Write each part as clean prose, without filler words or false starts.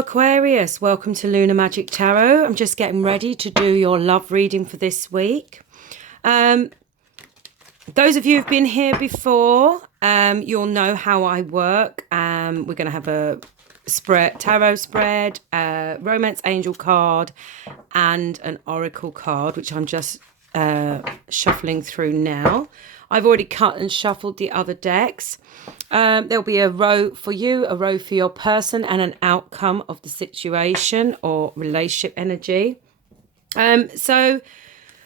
Aquarius, welcome to Lunar Magic Tarot. I'm just getting ready to do your love reading for this week. Those of you who've been here before, you'll know how I work. We're going to have a tarot spread, a romance angel card, and an oracle card, which I'm just shuffling through now. I've already cut and shuffled the other decks. There'll be a row for you, a row for your person, and an outcome of the situation or relationship energy. So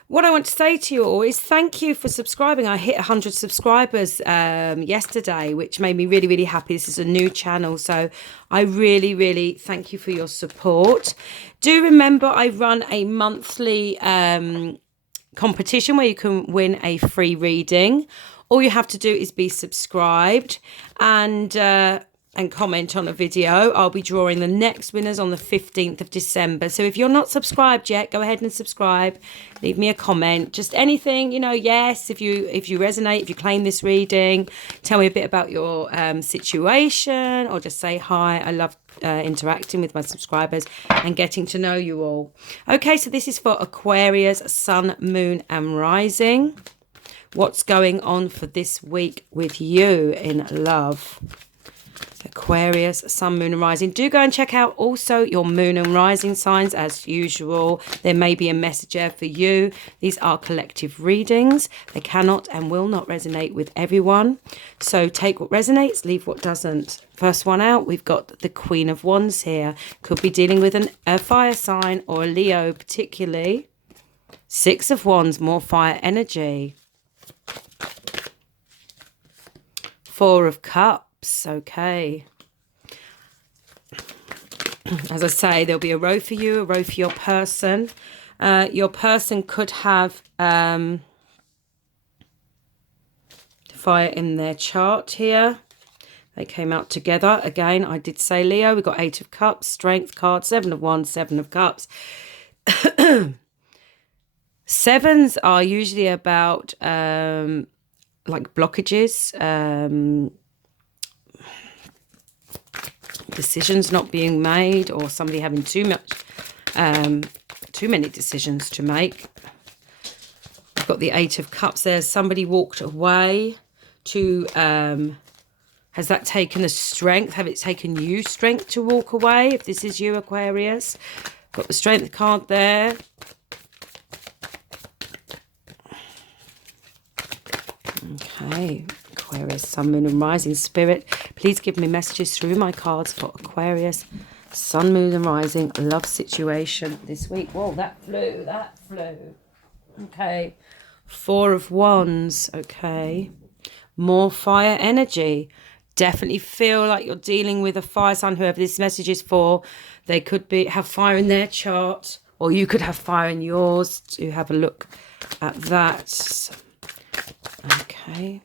what I want to say to you all is thank you for subscribing. I hit 100 subscribers yesterday, which made me really, really happy. This is a new channel, so I really, really thank you for your support. Do remember I run a monthly competition where you can win a free reading. All you have to do is be subscribed and comment on a video. I'll be drawing the next winners on the 15th of December. So if you're not subscribed yet, go ahead and subscribe. Leave me a comment. Just anything, you know, yes, if you resonate, if you claim this reading, tell me a bit about your situation, or just say hi. I love interacting with my subscribers and getting to know you all. Okay, so this is for Aquarius, Sun, Moon and Rising. What's going on for this week with you in love? Aquarius, Sun, Moon and Rising. Do go and check out also your Moon and Rising signs as usual. There may be a message there for you. These are collective readings. They cannot and will not resonate with everyone. So take what resonates, leave what doesn't. First one out, we've got the Queen of Wands here. Could be dealing with a fire sign or a Leo particularly. Six of Wands, more fire energy. Four of Cups, okay. As I say, there'll be a row for you, a row for your person. Your person could have fire in their chart here. They came out together. Again, I did say Leo. We've got Eight of Cups, Strength card, Seven of Wands, Seven of Cups. Sevens are usually about like blockages, decisions not being made, or somebody having too many decisions to make. I've got the Eight of Cups there. Somebody walked away to has that taken the strength? Have it taken you strength to walk away? If this is you, Aquarius. Got the Strength card there. Okay, Aquarius, Sun, Moon and Rising. Spirit, please give me messages through my cards for Aquarius, Sun, Moon and Rising love situation this week. Whoa, that flew. Okay, Four of Wands. Okay, more fire energy. Definitely feel like you're dealing with a fire sign. Whoever this message is for, they could have fire in their chart, or you could have fire in yours. To have a look at that. Okay.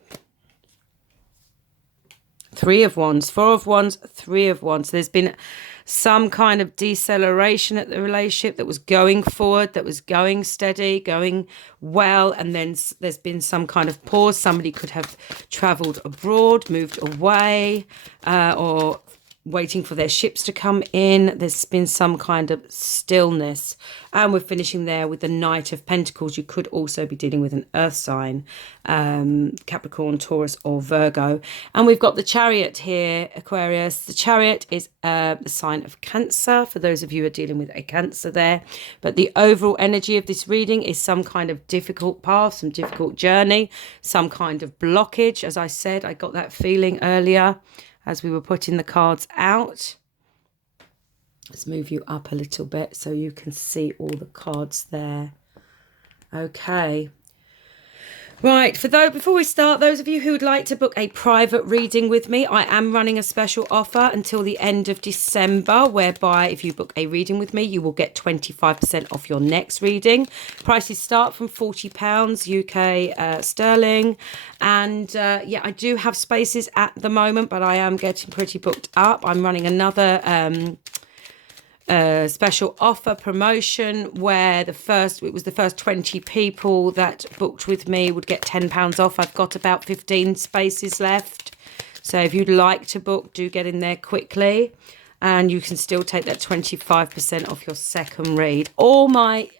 Three of Wands, Four of Wands, Three of Wands. There's been some kind of deceleration at the relationship that was going forward, that was going steady, going well, and then there's been some kind of pause. Somebody could have travelled abroad, moved away, or waiting for their ships to come in. There's been some kind of stillness. And we're finishing there with the Knight of Pentacles. You could also be dealing with an earth sign, Capricorn, Taurus or Virgo. And we've got the Chariot here, Aquarius. The Chariot is the sign of Cancer, for those of you who are dealing with a Cancer there. But the overall energy of this reading is some kind of difficult path, some difficult journey, some kind of blockage. As I said, I got that feeling earlier as we were putting the cards out. Let's move you up a little bit so you can see all the cards there. Okay. Right, before we start, those of you who would like to book a private reading with me, I am running a special offer until the end of December, whereby if you book a reading with me, you will get 25% off your next reading. Prices start from £40 UK sterling. And yeah, I do have spaces at the moment, but I am getting pretty booked up. I'm running another special offer promotion where the first 20 people that booked with me would get £10 off. I've got about 15 spaces left, so if you'd like to book, do get in there quickly. and you can still take that 25% off your second read. All my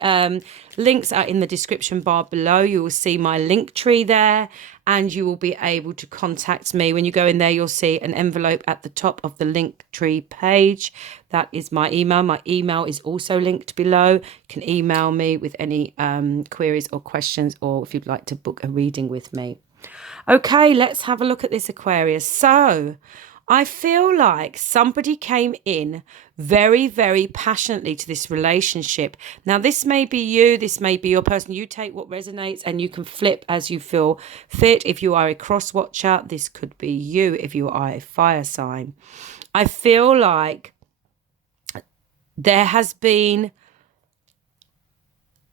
links are in the description bar below. You will see my link tree there, and you will be able to contact me. When you go in there, you'll see an envelope at the top of the link tree page. That is my email. My email is also linked below. You can email me with any queries or questions, or if you'd like to book a reading with me. Okay, let's have a look at this, Aquarius. So I feel like somebody came in very, very passionately to this relationship. Now, this may be you, this may be your person. You take what resonates and you can flip as you feel fit. If you are a cross watcher, this could be you if you are a fire sign. I feel like there has been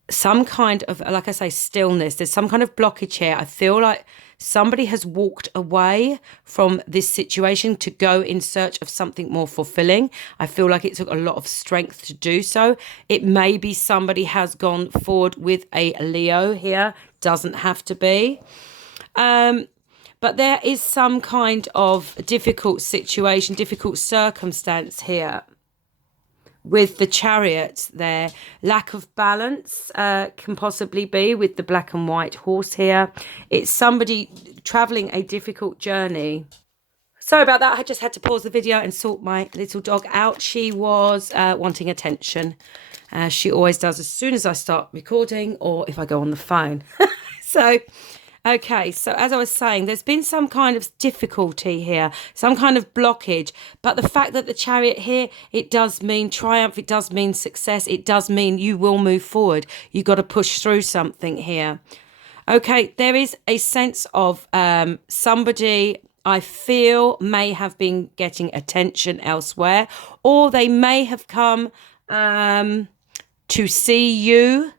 some kind of, like I say, stillness. There's some kind of blockage here. I feel like somebody has walked away from this situation to go in search of something more fulfilling. I feel like it took a lot of strength to do so. It may be somebody has gone forward with a Leo here. Doesn't have to be. But there is some kind of difficult situation, difficult circumstance here. With the Chariot there, lack of balance can possibly be with the black and white horse here. It's somebody traveling a difficult journey. Sorry about that. I just had to pause the video and sort my little dog out. She was wanting attention. She always does as soon as I start recording or if I go on the phone. Okay, so as I was saying, there's been some kind of difficulty here, some kind of blockage. But the fact that the Chariot here, it does mean triumph, it does mean success, it does mean you will move forward. You've got to push through something here. Okay, there is a sense of somebody I feel may have been getting attention elsewhere, or they may have come to see you.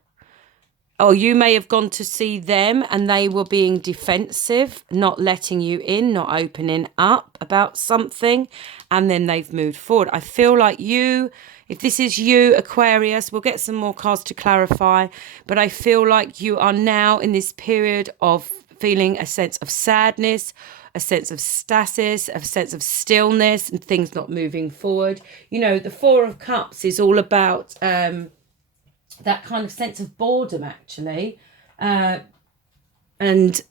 Or you may have gone to see them and they were being defensive, not letting you in, not opening up about something. And then they've moved forward. I feel like you, if this is you, Aquarius, we'll get some more cards to clarify. But I feel like you are now in this period of feeling a sense of sadness, a sense of stasis, a sense of stillness and things not moving forward. You know, the Four of Cups is all about... that kind of sense of boredom, actually, and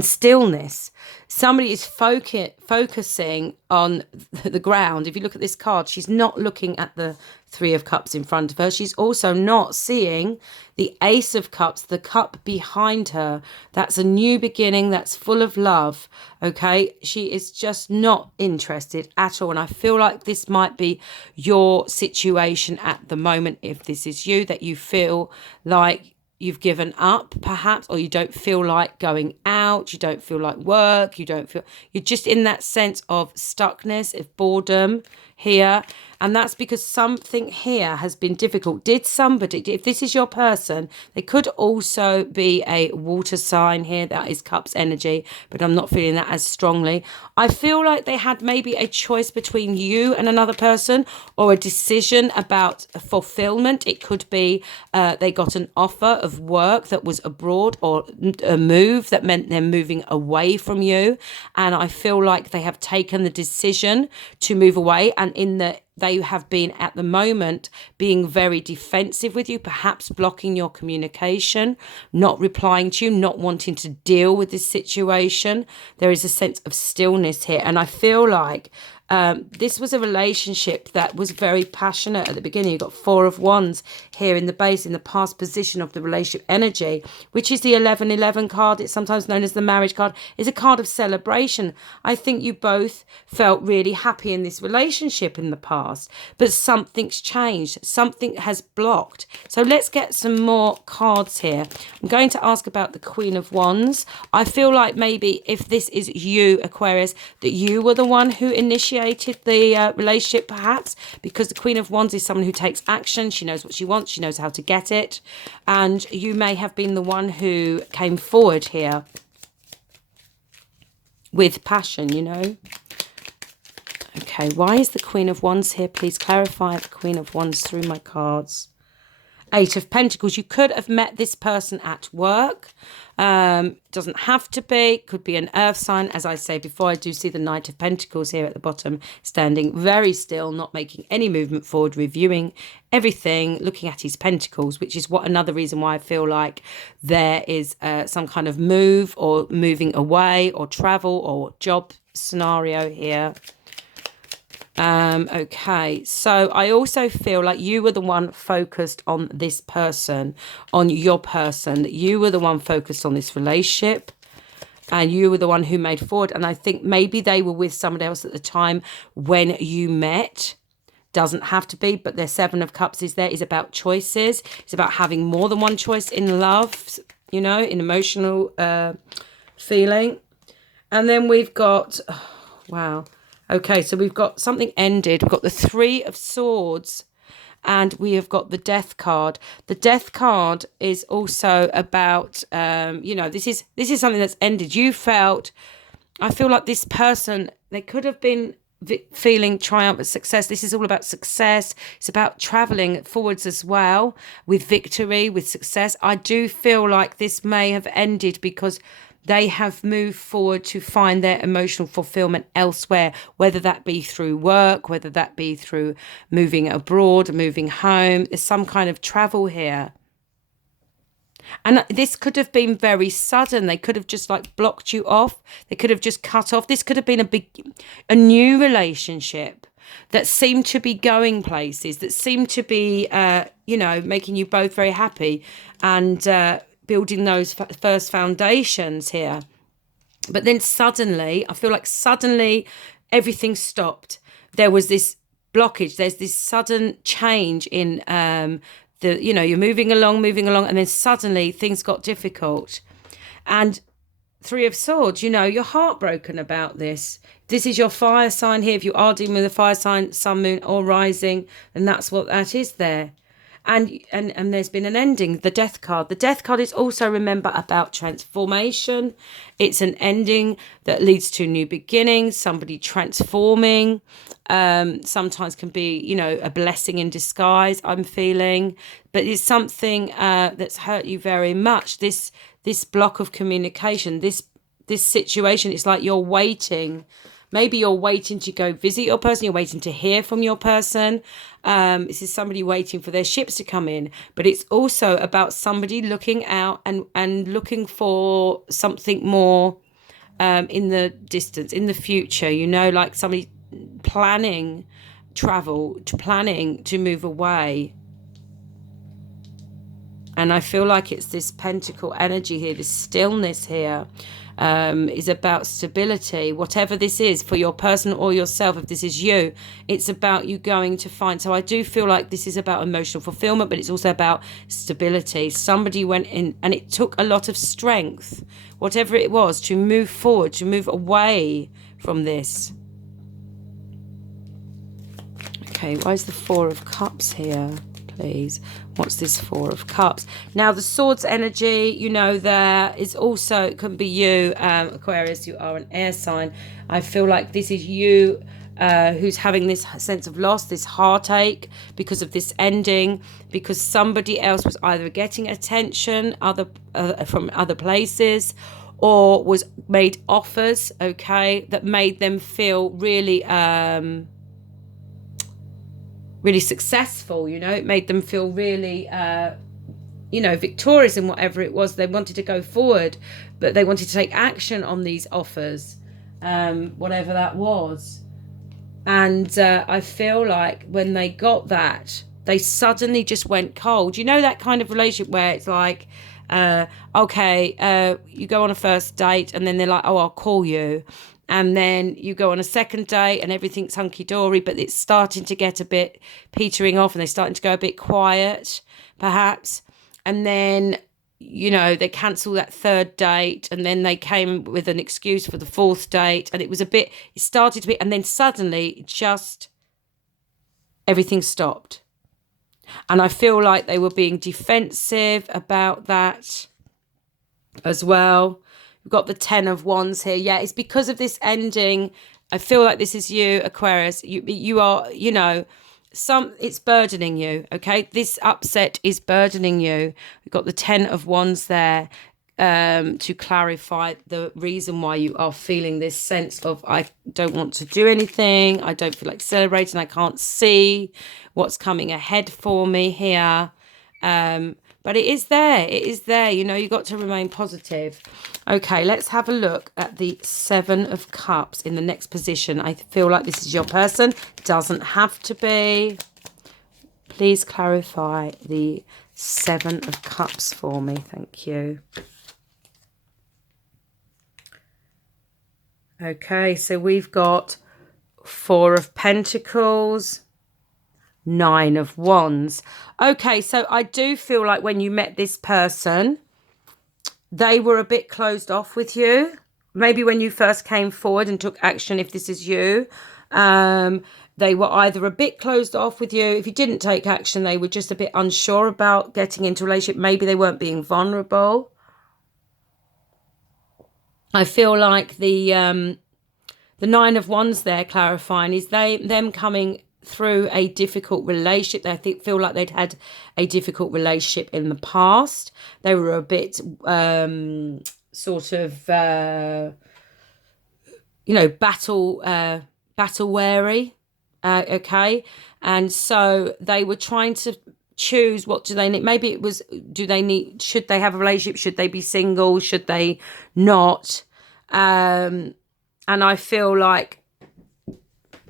stillness. Somebody is focusing on the ground. If you look at this card, she's not looking at the Three of Cups in front of her. She's also not seeing the Ace of Cups, the cup behind her. That's a new beginning. That's full of love. Okay, she is just not interested at all. And I feel like this might be your situation at the moment. If this is you, that you feel like you've given up perhaps, or you don't feel like going out, you don't feel like work, you're just in that sense of stuckness, of boredom here. And that's because something here has been difficult. Did somebody, if this is your person, they could also be a water sign here. That is Cups energy, but I'm not feeling that as strongly. I feel like they had maybe a choice between you and another person, or a decision about fulfillment. It could be they got an offer of work that was abroad, or a move that meant they're moving away from you. And I feel like they have taken the decision to move away, and they have been at the moment being very defensive with you, perhaps blocking your communication, not replying to you, not wanting to deal with this situation. There is a sense of stillness here. And I feel like this was a relationship that was very passionate at the beginning. You've got Four of Wands here in the base, in the past position of the relationship energy, which is the 1111 card. It's sometimes known as the marriage card. It's a card of celebration. I think you both felt really happy in this relationship in the past, but something's changed. Something has blocked. So let's get some more cards here. I'm going to ask about the Queen of Wands. I feel like maybe if this is you, Aquarius, that you were the one who initiated the relationship, perhaps, because the Queen of Wands is someone who takes action. She knows what she wants. She knows how to get it. And you may have been the one who came forward here with passion, you know. Okay, why is the Queen of Wands here? Please clarify the Queen of Wands through my cards. Eight of Pentacles. You could have met this person at work. Doesn't have to be. Could be an earth sign. As I say before, I do see the Knight of Pentacles here at the bottom, standing very still, not making any movement forward, reviewing everything, looking at his pentacles, which is another reason why I feel like there is some kind of move or moving away or travel or job scenario here. Okay, so I also feel like you were the one focused on this person, on your person. You were the one focused on this relationship, and you were the one who made forward. And I think maybe they were with somebody else at the time when you met. Doesn't have to be, but their Seven of Cups is there. Is about choices. It's about having more than one choice in love, you know, in emotional feeling. And then we've got, oh, wow. Okay, so we've got something ended. We've got the Three of Swords, and we have got the Death card. The Death card is also about, you know, this is something that's ended. You felt, I feel like this person, they could have been feeling triumphant success. This is all about success. It's about traveling forwards as well, with victory, with success. I do feel like this may have ended because they have moved forward to find their emotional fulfillment elsewhere, whether that be through work, whether that be through moving abroad, moving home. There's some kind of travel here. And this could have been very sudden. They could have just like blocked you off. They could have just cut off. This could have been a new relationship that seemed to be going places, that seemed to be, you know, making you both very happy and building those first foundations here. But then suddenly, I feel like suddenly everything stopped. There was this blockage. There's this sudden change in you know, you're moving along, and then suddenly things got difficult. And Three of Swords, you know, you're heartbroken about this. This is your fire sign here. If you are dealing with a fire sign, sun, moon, or rising, then that's what that is there. And there's been an ending, the Death card. The Death card is also, remember, about transformation. It's an ending that leads to new beginnings, somebody transforming. Sometimes can be, you know, a blessing in disguise, I'm feeling. But it's something that's hurt you very much. This block of communication, this situation, it's like you're waiting. Maybe you're waiting to go visit your person. You're waiting to hear from your person. This is somebody waiting for their ships to come in. But it's also about somebody looking out and looking for something more in the distance, in the future. You know, like somebody planning travel, planning to move away. And I feel like it's this pentacle energy here, this stillness here. Is about stability, whatever this is for your person or yourself. If this is you, it's about you going to find. So I do feel like this is about emotional fulfillment, but it's also about stability. Somebody went in and it took a lot of strength, whatever it was, to move forward, to move away from this. Okay, why is the Four of Cups here? Please. What's this Four of Cups? Now, the Swords energy, you know, there is also, it can be you, Aquarius, you are an air sign. I feel like this is you who's having this sense of loss, this heartache because of this ending, because somebody else was either getting attention from other places, or was made offers, okay, that made them feel really really successful, you know. It made them feel really, you know, victorious in whatever it was. They wanted to go forward, but they wanted to take action on these offers, whatever that was. And I feel like when they got that, they suddenly just went cold. You know, that kind of relationship where it's like, okay, you go on a first date and then they're like, oh, I'll call you. And then you go on a second date and everything's hunky-dory, but it's starting to get a bit petering off and they're starting to go a bit quiet, perhaps. And then, you know, they cancel that third date and then they came with an excuse for the fourth date. And it was it started to be, and then suddenly just everything stopped. And I feel like they were being defensive about that as well. We've got the Ten of Wands here. Yeah, it's because of this ending. I feel like this is you, Aquarius. You are, you know, it's burdening you, okay? This upset is burdening you. We've got the 10 of Wands there to clarify the reason why you are feeling this sense of, I don't want to do anything, I don't feel like celebrating, I can't see what's coming ahead for me here. But it is there. It is there. You know, you've got to remain positive. Okay, let's have a look at the 7 of Cups in the next position. I feel like this is your person. Doesn't have to be. Please clarify the 7 of Cups for me. Thank you. Okay, so we've got 4 of Pentacles, 9 of Wands. Okay, so I do feel like when you met this person, they were a bit closed off with you. Maybe when you first came forward and took action, if this is you, they were either a bit closed off with you. If you didn't take action, they were just a bit unsure about getting into a relationship. Maybe they weren't being vulnerable. I feel like the 9 of Wands there clarifying is them coming through a difficult relationship. They feel like they'd had a difficult relationship in the past. They were a bit sort of you know, battle wary, okay, and so they were trying to choose what do they need. Maybe it was, should they have a relationship, should they be single, should they not, and I feel like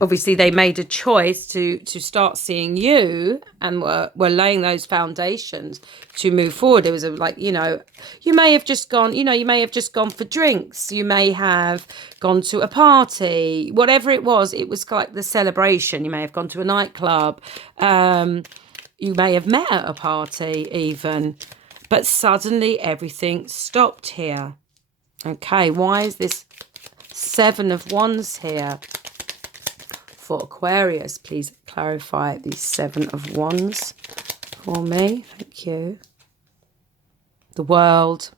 obviously they made a choice to start seeing you and were laying those foundations to move forward. It was like, you know, you may have just gone, you know, you may have just gone for drinks. You may have gone to a party, whatever it was like the celebration. You may have gone to a nightclub. You may have met at a party even, but suddenly everything stopped here. Okay, why is this 7 of Wands here? For Aquarius, please clarify the 7 of Wands for me. Thank you. The World.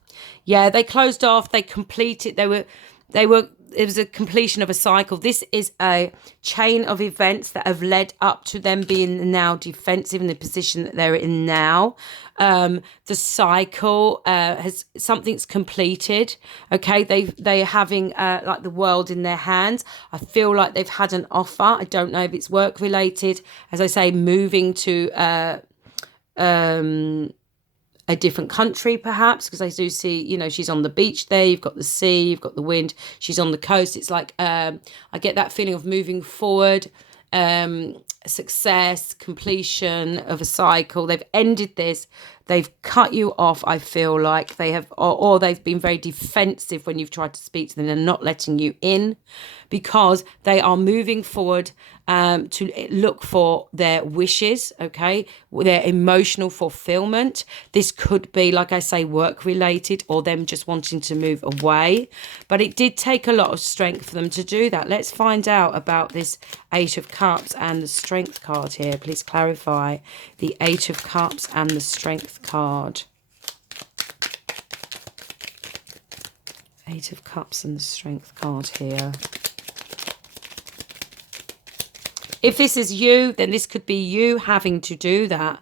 Yeah, they closed off. They completed. It was a completion of a cycle. This is a chain of events that have led up to them being now defensive in the position that they're in now. The cycle something's completed. Okay, they're having like the world in their hands. I feel like they've had an offer. I don't know if it's work related. As I say, moving to a different country perhaps, because I do see, you know, she's on the beach there, you've got the sea, you've got the wind, she's on the coast. It's like I get that feeling of moving forward, success, completion of a cycle. They've ended this, they've cut you off. I feel like they have, or they've been very defensive when you've tried to speak to them. They're not letting you in because they are moving forward to look for their wishes, okay, their emotional fulfillment. This could be, like I say, work related or them just wanting to move away, but it did take a lot of strength for them to do that. Let's find out about this 8 of Cups and the Strength card here. Please clarify the 8 of Cups and the Strength card. 8 of Cups and the Strength card here. If this is you, then this could be you having to do that.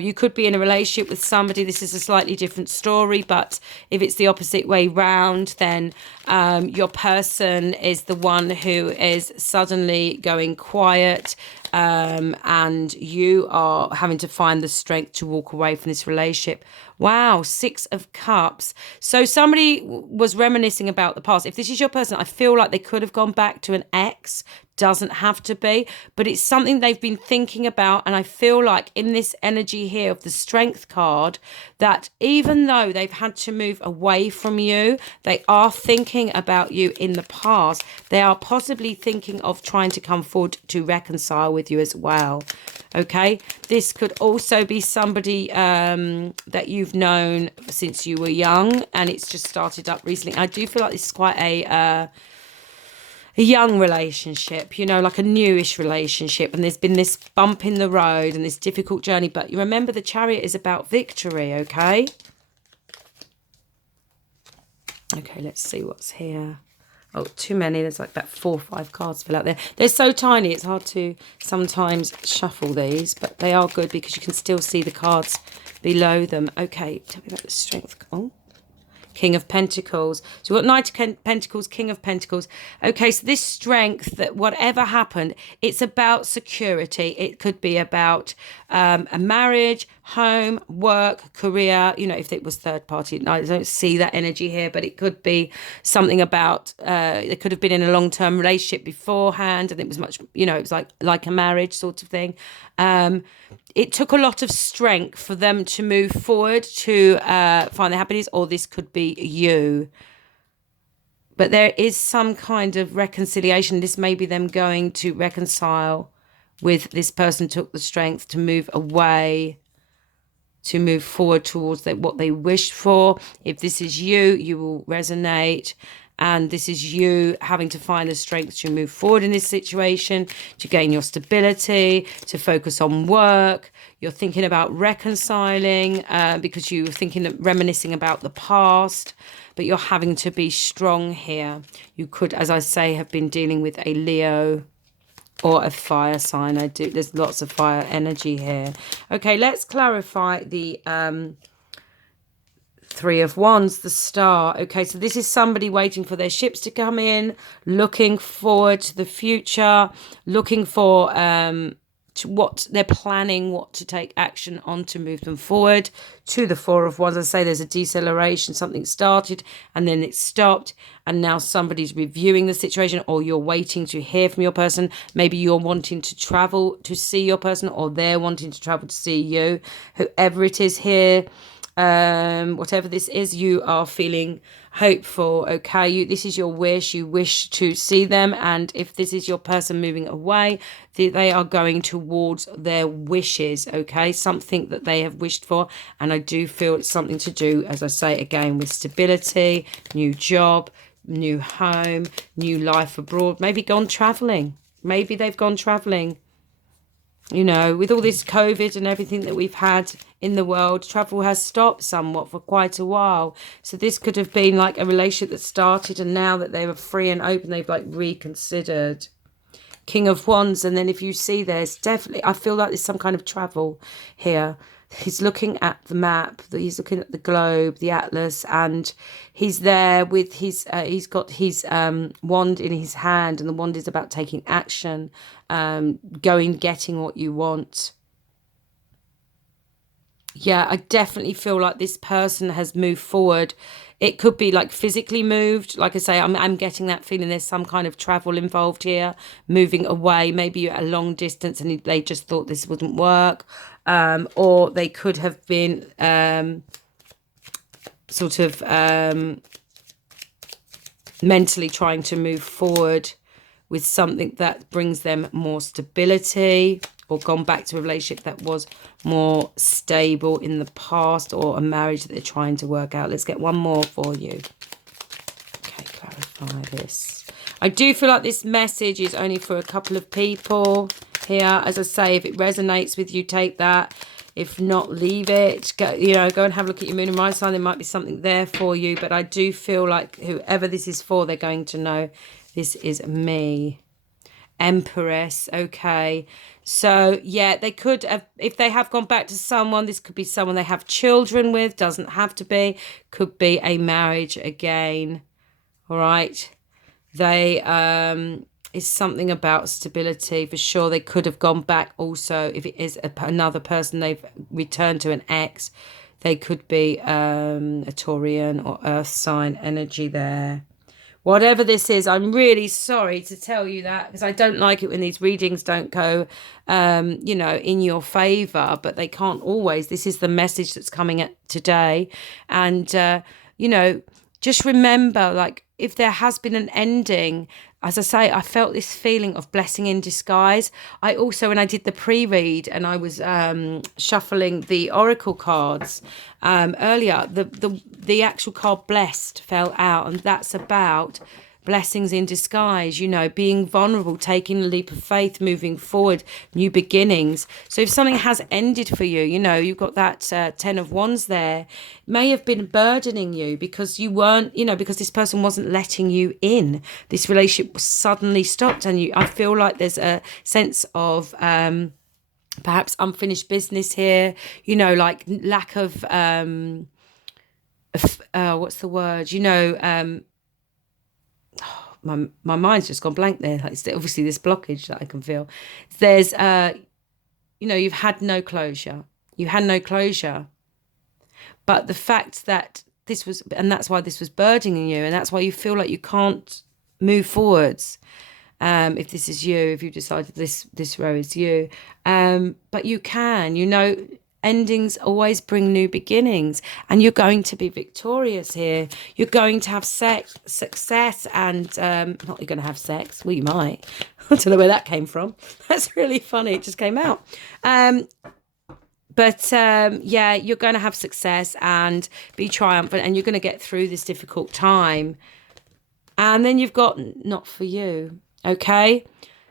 You could be in a relationship with somebody. This is a slightly different story, but if it's the opposite way round, then your person is the one who is suddenly going quiet, and you are having to find the strength to walk away from this relationship. Wow, 6 of Cups. So somebody was reminiscing about the past. If this is your person, I feel like they could have gone back to an ex. Doesn't have to be, but it's something they've been thinking about. And I feel like in this energy here of the Strength card, that even though they've had to move away from you, they are thinking about you in the past. They are possibly thinking of trying to come forward to reconcile with you as well. Okay, this could also be somebody that you've known since you were young and it's just started up recently. I do feel like this is quite a young relationship, you know, like a newish relationship, and there's been this bump in the road and this difficult journey, but you remember the Chariot is about victory. Okay, let's see what's here Oh, too many. There's like about 4 or 5 cards fill out there. They're so tiny, it's hard to sometimes shuffle these, but they are good because you can still see the cards below them. Okay, tell me about the strength. Oh, King of Pentacles. So we've got Knight of Pentacles, King of Pentacles. Okay, so this strength, that whatever happened, it's about security. It could be about a marriage, home, work, career. You know, if it was third party, I don't see that energy here, but it could be something about, it could have been in a long-term relationship beforehand, and it was much, you know, it was like a marriage sort of thing. It took a lot of strength for them to move forward to find their happiness, or this could be you. But there is some kind of reconciliation. This may be them going to reconcile with this person, took the strength to move away, to move forward towards what they wished for. If this is you, you will resonate. And this is you having to find the strength to move forward in this situation, to gain your stability, to focus on work. You're thinking about reconciling because you're reminiscing about the past, but you're having to be strong here. You could, as I say, have been dealing with a Leo or a fire sign. There's lots of fire energy here. Okay, let's clarify the Three of Wands, the Star. Okay, so this is somebody waiting for their ships to come in, looking forward to the future, looking for to what they're planning, what to take action on to move them forward. To the Four of Wands, I say there's a deceleration. Something started and then it stopped, and now somebody's reviewing the situation, or you're waiting to hear from your person. Maybe you're wanting to travel to see your person, or they're wanting to travel to see you. Whoever it is here, whatever this is, you are feeling hopeful. Okay, this is your wish. You wish to see them, and if this is your person moving away, they are going towards their wishes. Okay, something that they have wished for, and I do feel it's something to do, as I say again, with stability, new job, new home, new life abroad. Maybe gone traveling. Maybe they've gone traveling. You know, with all this COVID and everything that we've had in the world, travel has stopped somewhat for quite a while. So this could have been like a relationship that started, and now that they were free and open, they've like reconsidered. King of Wands, and then if you see, there's definitely, I feel like there's some kind of travel here. He's looking at the map, he's looking at the globe, the atlas, and he's there with his, he's got his wand in his hand, and the wand is about taking action, getting what you want. Yeah, I definitely feel like this person has moved forward. It could be like physically moved. Like I say, I'm getting that feeling there's some kind of travel involved here, moving away. Maybe you're at a long distance and they just thought this wouldn't work. Or they could have been mentally trying to move forward with something that brings them more stability, or gone back to a relationship that was more stable in the past, or a marriage that they're trying to work out. Let's get one more for you. Okay, clarify this. I do feel like this message is only for a couple of people here. As I say, if it resonates with you, take that. If not, leave it. Go and have a look at your moon and rising sign. There might be something there for you, but I do feel like whoever this is for, they're going to know this is me. Empress. Okay, so yeah, they could have, if they have gone back to someone, this could be someone they have children with, doesn't have to be, could be a marriage again. All right, they is something about stability for sure. They could have gone back also, if it is another person they've returned to, an ex, they could be a Taurian or earth sign energy there. Whatever this is, I'm really sorry to tell you that, because I don't like it when these readings don't go, in your favour, but they can't always. This is the message that's coming at today. And, just remember, like, if there has been an ending, as I say, I felt this feeling of blessing in disguise. I also, when I did the pre-read and I was shuffling the oracle cards earlier, the actual card blessed fell out, and that's about blessings in disguise, you know, being vulnerable, taking a leap of faith, moving forward, new beginnings. So if something has ended for you, you know, you've got that 10 of Wands there, may have been burdening you because you weren't, you know, because this person wasn't letting you in. This relationship was suddenly stopped, and I feel like there's a sense of perhaps unfinished business here, you know, like lack of what's the word, you know, my mind's just gone blank there. Like, it's obviously this blockage that I can feel. There's you know, you've had no closure. You had no closure. But the fact that this was, and that's why this was burdening you, and that's why you feel like you can't move forwards. If this is you, if you've decided this row is you, but you can, you know, endings always bring new beginnings, and you're going to be victorious here. You're going to have success, and not you're going to have sex. Well, you might. I don't know where that came from. That's really funny. It just came out. But yeah, you're going to have success and be triumphant, and you're going to get through this difficult time. And then you've got not for you. Okay.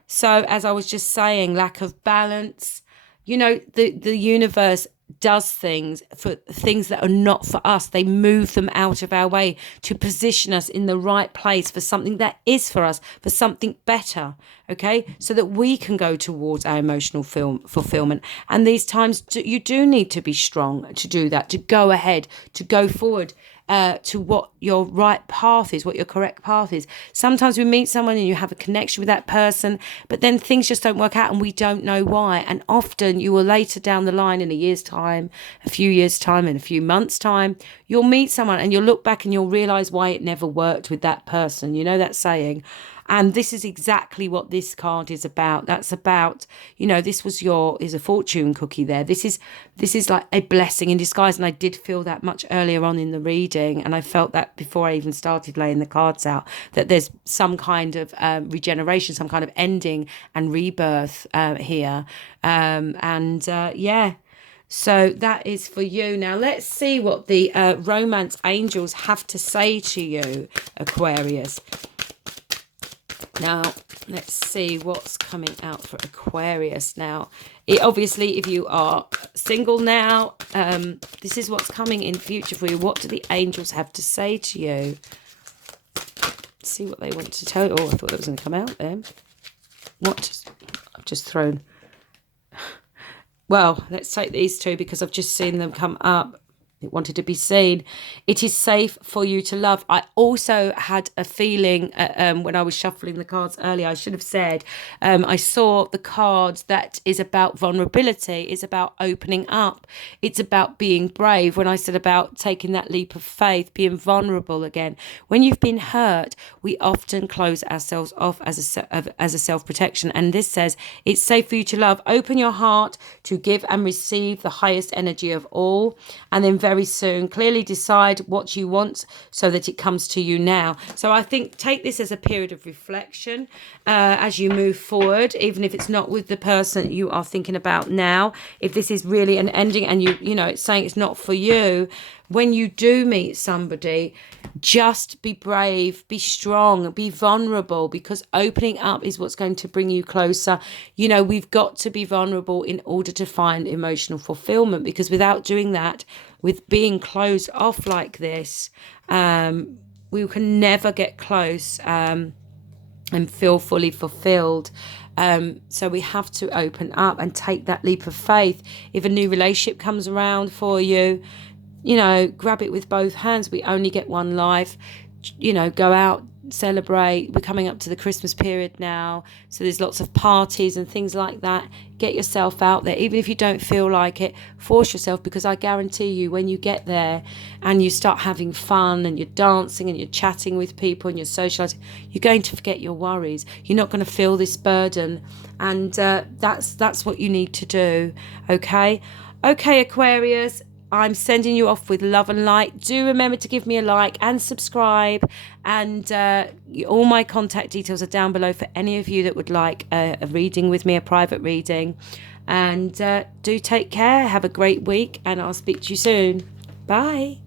So as I was just saying, lack of balance, you know, the universe does things for things that are not for us. They move them out of our way to position us in the right place for something that is for us, for something better. Okay. So that we can go towards our emotional fulfillment. And these times you do need to be strong to do that, to go ahead, to go forward. To what your right path is, what your correct path is. Sometimes we meet someone and you have a connection with that person, but then things just don't work out and we don't know why. And often you will later down the line, in a year's time, a few years' time, in a few months' time, you'll meet someone and you'll look back and you'll realise why it never worked with that person. You know that saying? And this is exactly what this card is about. That's about, you know, this was is a fortune cookie there. This is like a blessing in disguise. And I did feel that much earlier on in the reading. And I felt that before I even started laying the cards out, that there's some kind of regeneration, some kind of ending and rebirth here. Yeah. So that is for you. Now, let's see what the romance angels have to say to you, Aquarius. Now, let's see what's coming out for Aquarius. Now, obviously, if you are single now, this is what's coming in future for you. What do the angels have to say to you? Let's see what they want to tell you. Oh, I thought that was going to come out then. What? I've just thrown. Well, let's take these two because I've just seen them come up. It wanted to be seen. It is safe for you to love. I also had a feeling when I was shuffling the cards earlier, I should have said, I saw the card that is about vulnerability, is about opening up. It's about being brave. When I said about taking that leap of faith, being vulnerable again. When you've been hurt, we often close ourselves off as a self-protection. And this says, it's safe for you to love. Open your heart to give and receive the highest energy of all. And then very soon, clearly decide what you want so that it comes to you now. So I think take this as a period of reflection as you move forward, even if it's not with the person you are thinking about now. If this is really an ending and you know, it's saying it's not for you, when you do meet somebody, just be brave, be strong, be vulnerable, because opening up is what's going to bring you closer. You know, we've got to be vulnerable in order to find emotional fulfillment, because without doing that, with being closed off like this, we can never get close and feel fully fulfilled. So we have to open up and take that leap of faith. If a new relationship comes around for you, you know, grab it with both hands. We only get one life. You know, go out, celebrate. We're coming up to the Christmas period now, so there's lots of parties and things like that. Get yourself out there, even if you don't feel like it. Force yourself, because I guarantee you, when you get there and you start having fun and you're dancing and you're chatting with people and you're socializing, you're going to forget your worries. You're not going to feel this burden, and that's what you need to do. Okay, Aquarius, I'm sending you off with love and light. Do remember to give me a like and subscribe. And all my contact details are down below for any of you that would like a reading with me, a private reading. And do take care. Have a great week, and I'll speak to you soon. Bye.